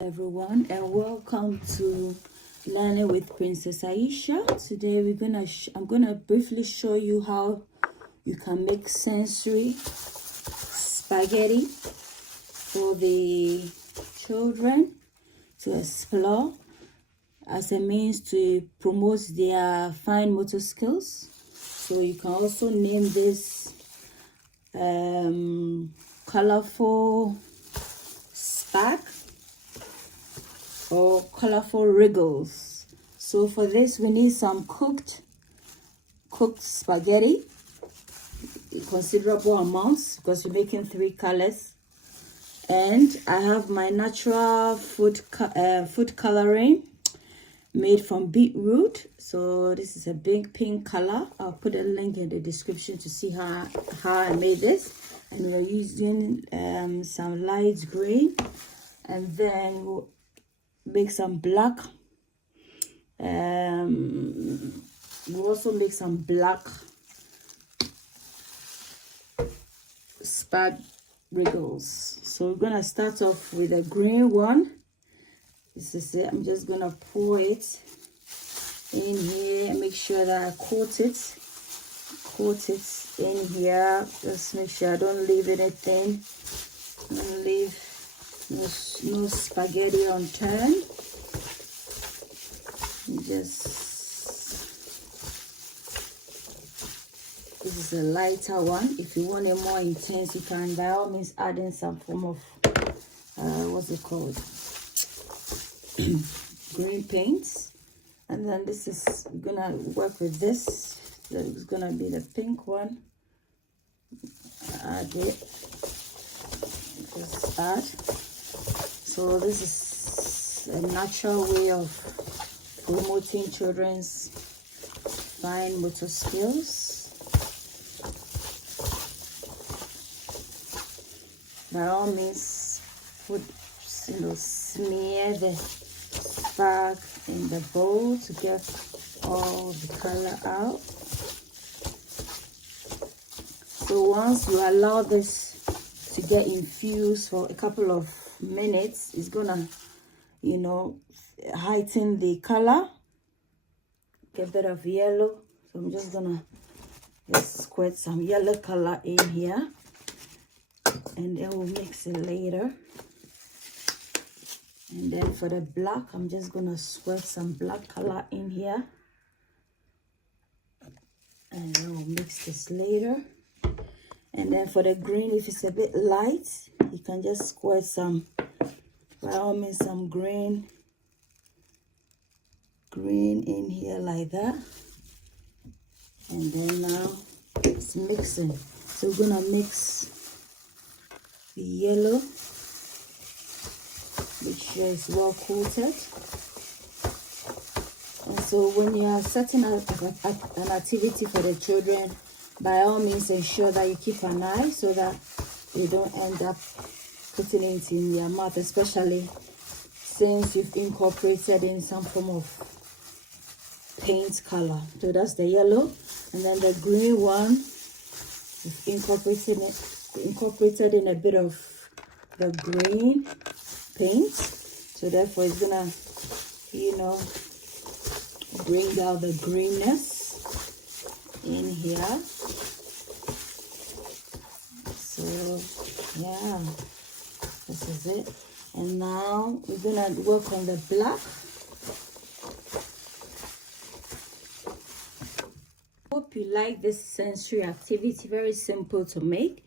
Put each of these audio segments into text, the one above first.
Everyone, and welcome to Learning with Princess Ayesha. Today I'm gonna briefly show you how you can make sensory spaghetti for the children to explore as a means to promote their fine motor skills. So you can also name this colorful spag or colorful wriggles. So for this we need some cooked spaghetti, considerable amounts because we're making 3 colors, and I have my natural food coloring made from beetroot. So this is a big pink color. I'll put a link in the description to see how I made this. And we're using some light green, and then we'll make some black. We'll also make some black spag wriggles. So we're gonna start off with a green one. This is it. I'm just gonna pour it in here and make sure that I coat it in here. Just make sure I don't leave anything. Don't leave no spaghetti unturned. This is a lighter one. If you want it more intense, you can by all means add in some form of what's it called, green paints. And then this is gonna work with this. It's gonna be the pink one. Add it. Just add. So this is a natural way of promoting children's fine motor skills. By all means, smear the spag in the bowl to get all the color out. So once you allow this to get infused for a couple of minutes, it's gonna, heighten the color, get a bit of yellow. So I'm just gonna squirt some yellow color in here, and then we'll mix it later. And then for the black, I'm just gonna squirt some black color in here, and then we'll mix this later. And then for the green, if it's a bit light, you can just squirt some, by all means, some green in here like that. And then now it's mixing. So we're gonna mix the yellow, make sure it's well coated. And so when you are setting up an activity for the children, by all means ensure that you keep an eye so that you don't end up putting it in your mouth, especially since you've incorporated in some form of paint color. So that's the yellow. And then the green one, you've incorporated in a bit of the green paint. So therefore it's gonna, bring out the greenness in here. So yeah, this is it. And now we're gonna work on the black. Hope you like this sensory activity. Very simple to make,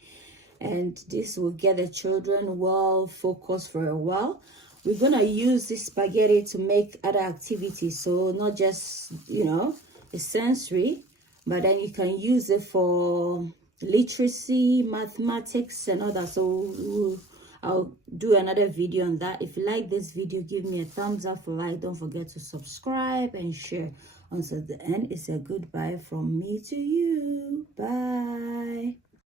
and this will get the children well focused for a while. We're gonna use this spaghetti to make other activities, so not just the sensory, but then you can use it for literacy, mathematics, and all that. So I'll do another video on that. If you like this video, give me a thumbs up for like. Don't forget to subscribe and share. Until the end, it's a goodbye from me to you. Bye.